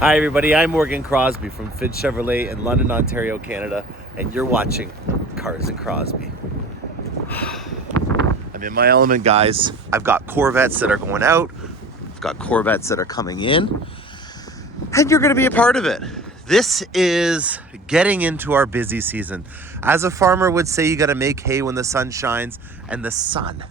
Hi everybody, I'm Morgan Crosbie from Finch Chevrolet in London, Ontario, Canada, and you're watching Cars and Crosbie. I'm in my element, guys. I've got Corvettes that are going out, I've got Corvettes that are coming in, and you're gonna be a part of it. This is getting into our busy season. As a farmer would say, you gotta make hay when the sun shines, and the sun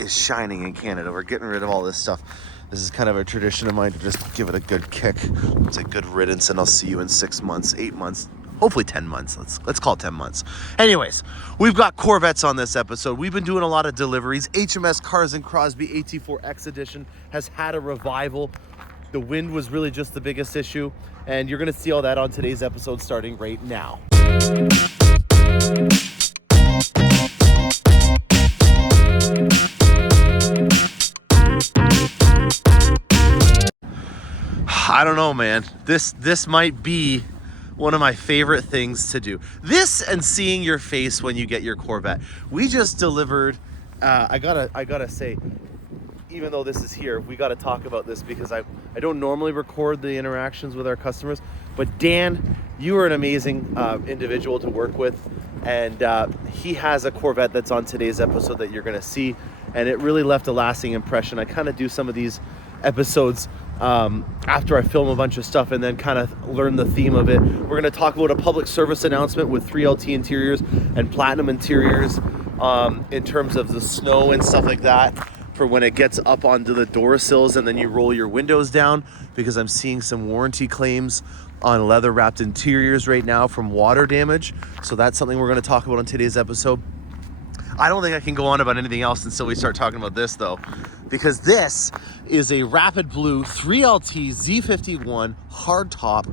is shining in Canada. We're getting rid of all this stuff. This is kind of a tradition of mine to just give it a good kick. It's a good riddance, and I'll see you in 6 months, 8 months, hopefully 10 months. Let's call it 10 months. Anyways, we've got Corvettes on this episode. We've been doing a lot of deliveries. HMS Cars and Crosbie AT4X edition has had a revival. The wind was really just the biggest issue, and you're gonna see all that on today's episode starting right now. I don't know, man. This might be one of my favorite things to do. This and seeing your face when you get your Corvette. We just delivered. I gotta say, even though this is here, we gotta talk about this because I don't normally record the interactions with our customers. But Dan, you are an amazing individual to work with, and he has a Corvette that's on today's episode that you're gonna see, and it really left a lasting impression. I kind of do some of these episodes after I film a bunch of stuff and then kind of learn the theme of it. We're going to talk about a public service announcement with 3LT interiors and platinum interiors in terms of the snow and stuff like that for when it gets up onto the door sills and then you roll your windows down, because I'm seeing some warranty claims on leather wrapped interiors right now from water damage. So that's something we're going to talk about on today's episode. I don't think I can go on about anything else until we start talking about this, though, because this is a Rapid Blue 3LT Z51 hardtop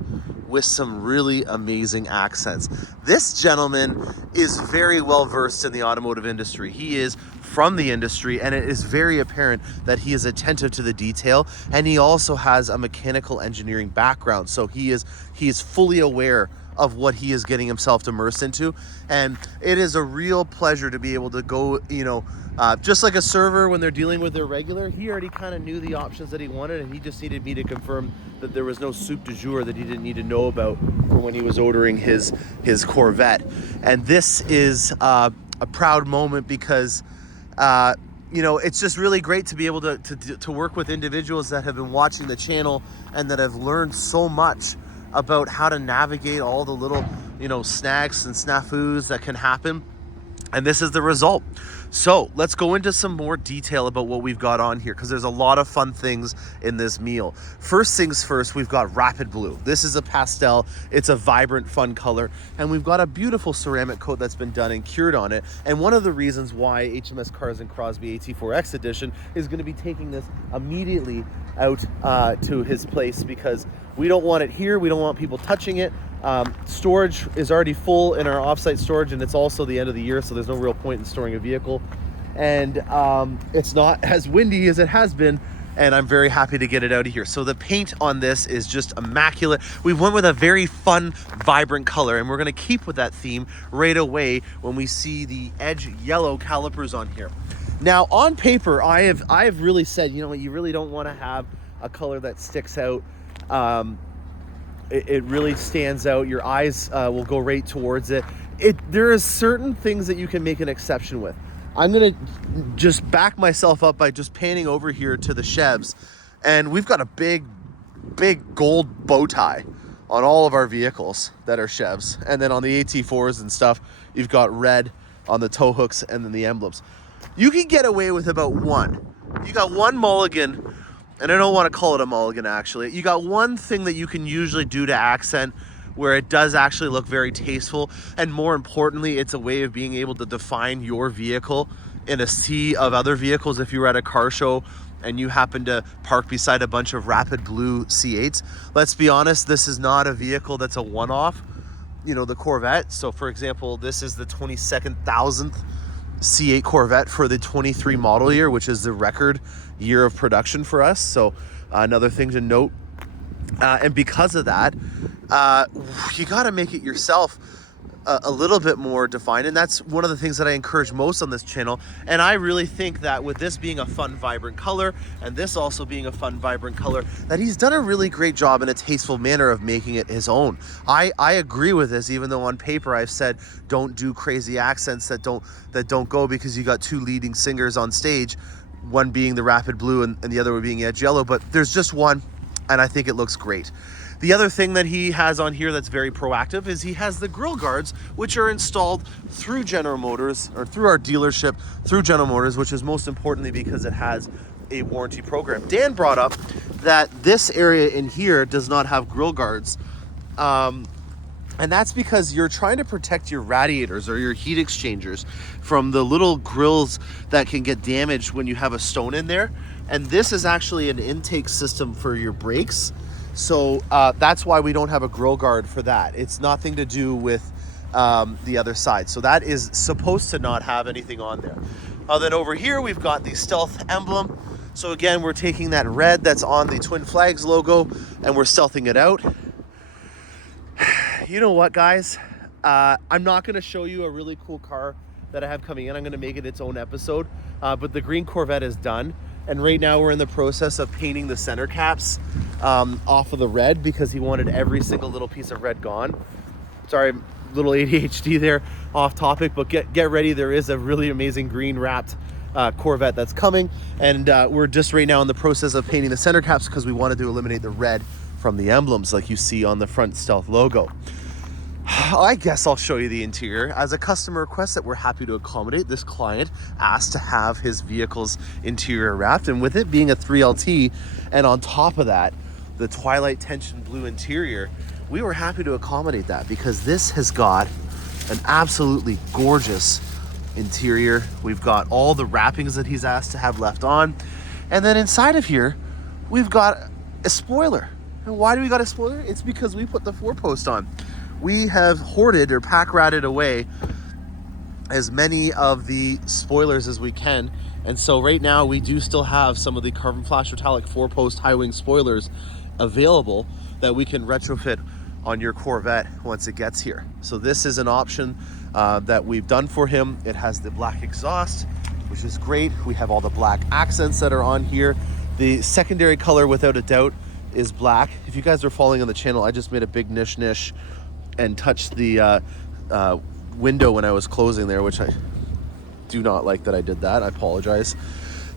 with some really amazing accents. This gentleman is very well versed in the automotive industry. He is from the industry, and it is very apparent that he is attentive to the detail, and he also has a mechanical engineering background, so he is fully aware of what he is getting himself immersed into. And it is a real pleasure to be able to go, just like a server when they're dealing with their regular, he already kind of knew the options that he wanted, and he just needed me to confirm that there was no soup du jour that he didn't need to know about for when he was ordering his Corvette. And this is a proud moment because it's just really great to be able to work with individuals that have been watching the channel and that have learned so much about how to navigate all the little, snags and snafus that can happen. And this is the result. So let's go into some more detail about what we've got on here, because there's a lot of fun things in this meal. First things first, we've got Rapid Blue. This is a pastel. It's a vibrant, fun color. And we've got a beautiful ceramic coat that's been done and cured on it. And one of the reasons why HMS Cars and Crosbie AT4X edition is going to be taking this immediately out to his place, because we don't want it here. We don't want people touching it. Storage is already full in our offsite storage, and it's also the end of the year, so there's no real point in storing a vehicle. And it's not as windy as it has been, and I'm very happy to get it out of here. So the paint on this is just immaculate. We went with a very fun, vibrant color, and we're gonna keep with that theme right away when we see the edge yellow calipers on here. Now, on paper, I have really said, you really don't want to have a color that sticks out. It really stands out. Your eyes will go right towards it. There are certain things that you can make an exception with. I'm gonna just back myself up by just panning over here to the Chevs, and we've got a big gold bow tie on all of our vehicles that are Chevs. And then on the AT4s and stuff, you've got red on the tow hooks and then the emblems. You can get away with about one. You got one mulligan, and I don't want to call it a mulligan, actually. You got one thing that you can usually do to accent where it does actually look very tasteful, and more importantly, it's a way of being able to define your vehicle in a sea of other vehicles. If you were at a car show and you happen to park beside a bunch of Rapid Blue C8s, let's be honest, this is not a vehicle that's a one-off, the Corvette. So for example, this is the 22,000th C8 Corvette for the 23 model year, which is the record year of production for us. So another thing to note. And because of that, you got to make it yourself. a little bit more defined, and that's one of the things that I encourage most on this channel. And I really think that with this being a fun, vibrant color, and this also being a fun, vibrant color, that he's done a really great job in a tasteful manner of making it his own. I agree with this, even though on paper I've said don't do crazy accents that don't go, because you got two leading singers on stage, one being the Rapid Blue and the other one being Edge Yellow, but there's just one, and I think it looks great. The other thing that he has on here that's very proactive is he has the grill guards, which are installed through General Motors, or through our dealership, through General Motors, which is most importantly because it has a warranty program. Dan brought up that this area in here does not have grill guards. And that's because you're trying to protect your radiators or your heat exchangers from the little grills that can get damaged when you have a stone in there. And this is actually an intake system for your brakes. So that's why we don't have a grill guard for that. It's nothing to do with the other side. So that is supposed to not have anything on there. Then over here, we've got the Stealth emblem. So again, we're taking that red that's on the Twin Flags logo and we're stealthing it out. You know what, guys? I'm not going to show you a really cool car that I have coming in. I'm going to make it its own episode. But the green Corvette is done. And right now we're in the process of painting the center caps off of the red, because he wanted every single little piece of red gone. Sorry, little ADHD there, off topic, but get ready. There is a really amazing green wrapped Corvette that's coming. And we're just right now in the process of painting the center caps because we wanted to eliminate the red from the emblems like you see on the front Stealth logo. I guess I'll show you the interior. As a customer request that we're happy to accommodate, this client asked to have his vehicle's interior wrapped, and with it being a 3LT and on top of that the Twilight Tension blue interior, we were happy to accommodate that because this has got an absolutely gorgeous interior. We've got all the wrappings that he's asked to have left on, and then inside of here we've got a spoiler. And why do we got a spoiler? It's because we put the 4-post on. We have hoarded or pack ratted away as many of the spoilers as we can. And so right now we do still have some of the carbon flash metallic 4-post high wing spoilers available that we can retrofit on your Corvette once it gets here. So this is an option that we've done for him. It has the black exhaust, which is great. We have all the black accents that are on here. The secondary color, without a doubt, is black. If you guys are following on the channel, I just made a big nish and touched the window when I was closing there, which I do not like that I did that. I apologize.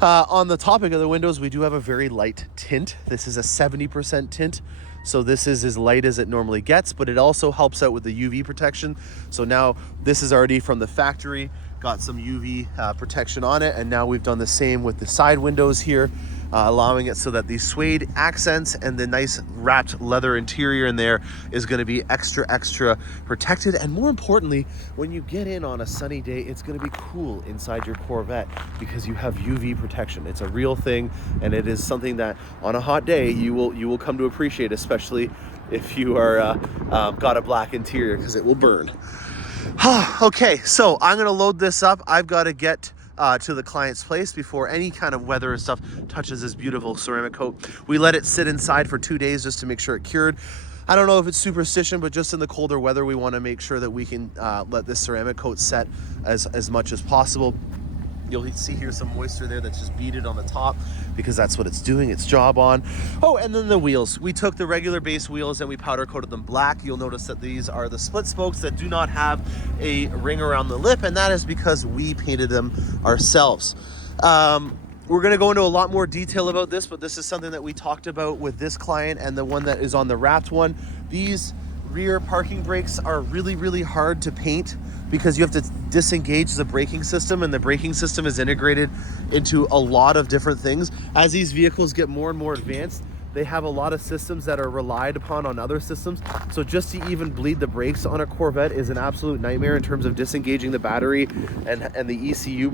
On the topic of the windows, we do have a very light tint. This is a 70% tint. So this is as light as it normally gets, but it also helps out with the UV protection. So now this is already from the factory, got some UV protection on it. And now we've done the same with the side windows here, allowing it so that the suede accents and the nice wrapped leather interior in there is going to be extra protected. And more importantly, when you get in on a sunny day, it's going to be cool inside your Corvette because you have UV protection. It's a real thing, and it is something that on a hot day you will come to appreciate, especially if you are got a black interior, because it will burn. Okay, so I'm going to load this up. I've got to get to the client's place before any kind of weather or stuff touches this beautiful ceramic coat. We let it sit inside for 2 days just to make sure it cured. I don't know if it's superstition, but just in the colder weather, we want to make sure that we can let this ceramic coat set as much as possible. You'll see here some moisture there that's just beaded on the top because that's what it's doing its job on. Oh, and then the wheels. We took the regular base wheels and we powder coated them black. You'll notice that these are the split spokes that do not have a ring around the lip, and that is because we painted them ourselves. We're going to go into a lot more detail about this, but this is something that we talked about with this client and the one that is on the wrapped one. These rear parking brakes are really hard to paint because you have to disengage the braking system, and the braking system is integrated into a lot of different things. As these vehicles get more and more advanced, they have a lot of systems that are relied upon on other systems. So just to even bleed the brakes on a Corvette is an absolute nightmare in terms of disengaging the battery, and the ECU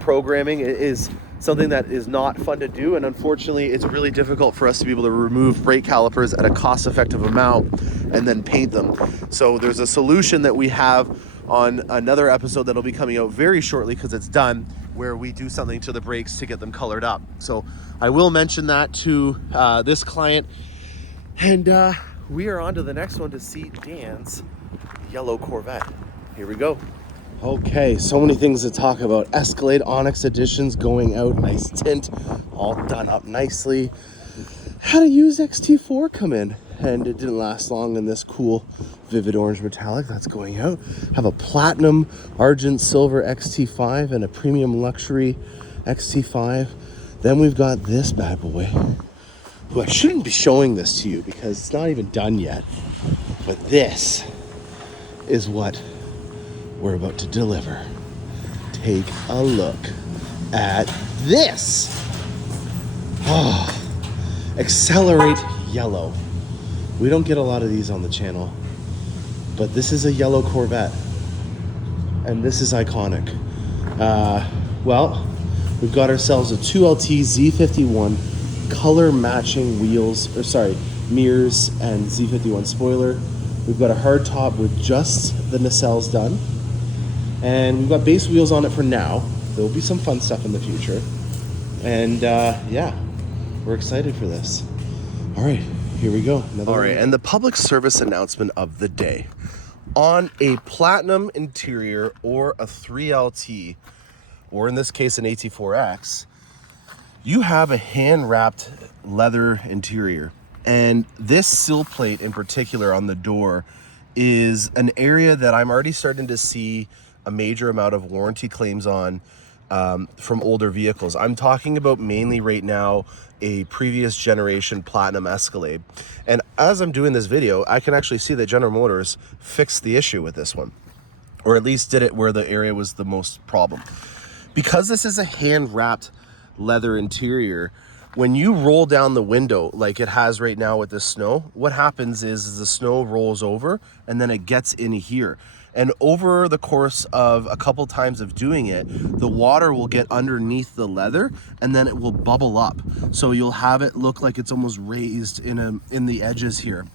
programming is something that is not fun to do. And unfortunately, it's really difficult for us to be able to remove brake calipers at a cost-effective amount and then paint them. So there's a solution that we have on another episode that'll be coming out very shortly because it's done, where we do something to the brakes to get them colored up. So I will mention that to this client, and we are on to the next one to see Dan's yellow Corvette. here we go. Okay, so many things to talk about. Escalade Onyx Editions going out, nice tint, all done up nicely. Had a used XT4 come in, and it didn't last long in this cool vivid orange metallic. That's going out. Have a platinum argent silver XT5 and a premium luxury XT5. Then we've got this bad boy, who I shouldn't be showing this to you because it's not even done yet, but this is what we're about to deliver. Take a look at this. Oh, Accelerate Yellow. We don't get a lot of these on the channel, but this is a yellow Corvette, and this is iconic. Well, we've got ourselves a 2LT Z51 color matching wheels, mirrors and Z51 spoiler. We've got a hard top with just the nacelles done. And we've got base wheels on it for now. There'll be some fun stuff in the future. And yeah, we're excited for this. All right, here we go. All right, and the public service announcement of the day. On a platinum interior or a 3LT, or in this case an AT4X, you have a hand-wrapped leather interior. And this sill plate in particular on the door is an area that I'm already starting to see a major amount of warranty claims on from older vehicles. I'm talking about mainly right now a previous generation Platinum Escalade. And as I'm doing this video, I can actually see that General Motors fixed the issue with this one, or at least did it where the area was the most problem. Because this is a hand-wrapped leather interior, when you roll down the window like it has right now with the snow, what happens is the snow rolls over and then it gets in here. And over the course of a couple times of doing it, the water will get underneath the leather and then it will bubble up. So you'll have it look like it's almost raised in the edges here.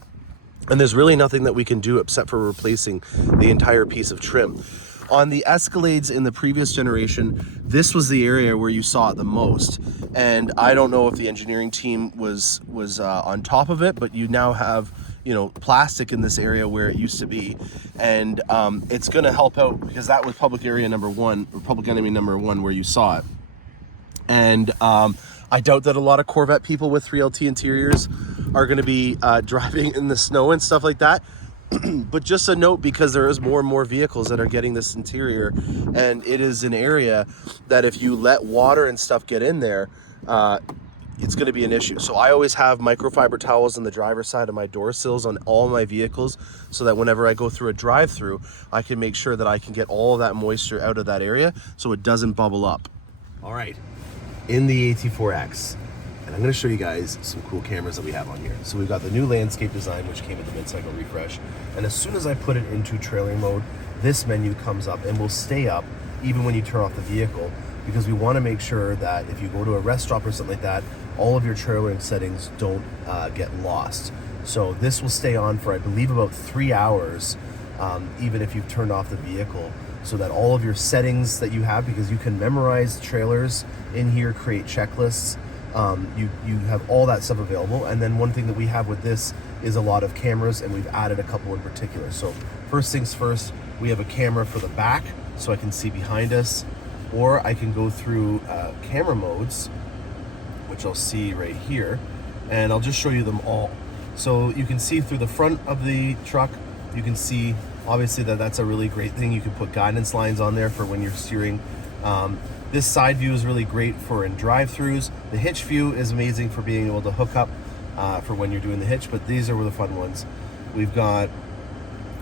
And there's really nothing that we can do except for replacing the entire piece of trim. On the Escalades in the previous generation, this was the area where you saw it the most. And I don't know if the engineering team was on top of it, but you now have, you know, plastic in this area where it used to be. And it's gonna help out because that was public area number one, or public enemy number one, where you saw it. And I doubt that a lot of Corvette people with 3LT interiors are gonna be driving in the snow and stuff like that. But just a note, because there is more and more vehicles that are getting this interior, and it is an area that if you let water and stuff get in there, it's going to be an issue. So I always have microfiber towels on the driver's side of my door sills on all my vehicles, so that whenever I go through a drive-through, I can make sure that I can get all of that moisture out of that area so it doesn't bubble up. All right, in the AT4X, and I'm going to show you guys some cool cameras that we have on here. So we've got the new landscape design, which came with the mid-cycle refresh. And as soon as I put it into trailer mode, this menu comes up and will stay up even when you turn off the vehicle, because we want to make sure that if you go to a rest stop or something like that, all of your trailering settings don't get lost. So this will stay on for, I believe, about 3 hours, even if you've turned off the vehicle, so that all of your settings that you have, because you can memorize trailers in here, create checklists, you have all that stuff available. And then one thing that we have with this is a lot of cameras, and we've added a couple in particular. So first things first, we have a camera for the back so I can see behind us, or I can go through camera modes, which I'll see right here, and I'll just show you them all. So you can see through the front of the truck, you can see obviously that's a really great thing. You can put guidance lines on there for when you're steering. This side view is really great for in drive-throughs. The hitch view is amazing for being able to hook up for when you're doing the hitch, but these are the fun ones. We've got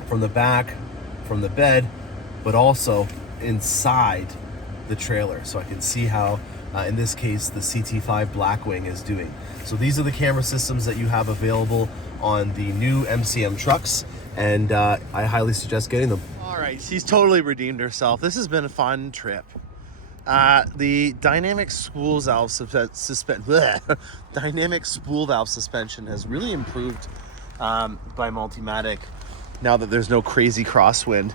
from the back, from the bed, but also inside the trailer. So I can see how, in this case, the CT5 Blackwing is doing. So these are the camera systems that you have available on the new MCM trucks, and I highly suggest getting them. All right, she's totally redeemed herself. This has been a fun trip. The dynamic spool valve suspension has really improved by Multimatic now that there's no crazy crosswind.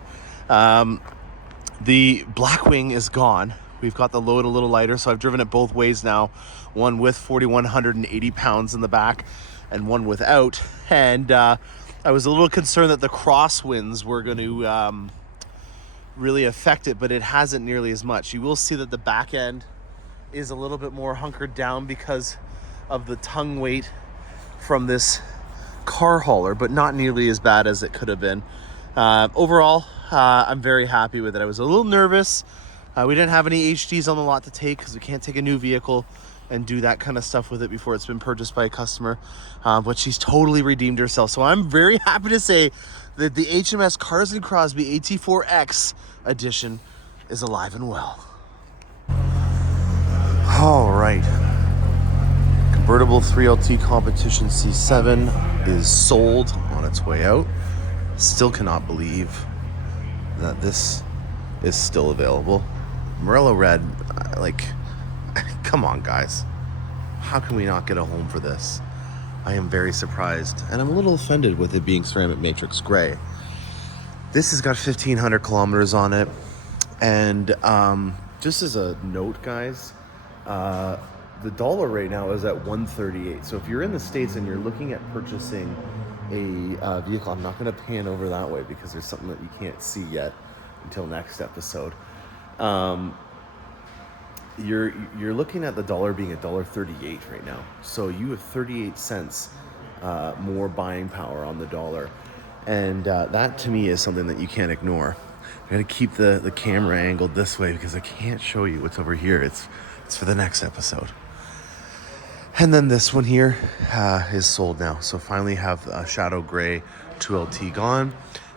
The Blackwing is gone. We've got the load a little lighter, so I've driven it both ways now, one with 4,180 pounds in the back and one without. And I was a little concerned that the crosswinds were going to really affect it, but it hasn't nearly as much. You will see that the back end is a little bit more hunkered down because of the tongue weight from this car hauler, but not nearly as bad as it could have been. Overall, I'm very happy with it. I was a little nervous. We didn't have any HDs on the lot to take because we can't take a new vehicle and do that kind of stuff with it before it's been purchased by a customer. But she's totally redeemed herself. So I'm very happy to say that the HMS Cars and Crosby AT4X edition is alive and well. All right. Convertible 3LT Competition C7 is sold, on its way out. Still cannot believe that this is still available. Morello Red, like, come on, guys. How can we not get a home for this? I am very surprised, and I'm a little offended with it being ceramic matrix gray. This has got 1,500 kilometers on it, and just as a note, guys, the dollar right now is at 138. So if you're in the States and you're looking at purchasing a vehicle, I'm not going to pan over that way because there's something that you can't see yet until next episode. You're looking at the dollar being $1.38 right now. So you have 38 cents more buying power on the dollar. And that to me is something that you can't ignore. I'm going to keep the camera angled this way because I can't show you what's over here. It's for the next episode. And then this one here is sold now. So finally have Shadow Gray 2LT gone.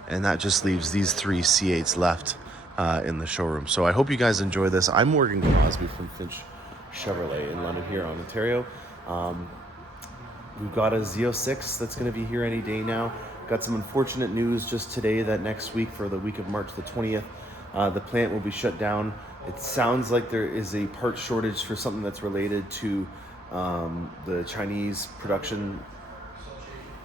And that just leaves these 3 C8s left in the showroom. So I hope you guys enjoy this. I'm Morgan Crosbie from Finch Chevrolet in London here on Ontario. We've got a Z06 that's going to be here any day now. Got some unfortunate news just today that next week, for the week of March the 20th, the plant will be shut down. It sounds like there is a part shortage for something that's related to the Chinese production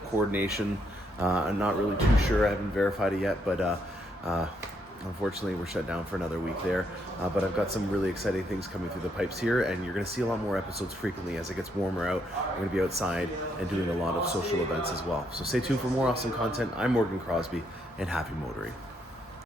coordination. I'm not really too sure. I haven't verified it yet, but unfortunately we're shut down for another week there. But I've got some really exciting things coming through the pipes here, and you're going to see a lot more episodes frequently as it gets warmer out. I'm going to be outside and doing a lot of social events as well. So stay tuned for more awesome content. I'm Morgan Crosbie, and happy motoring.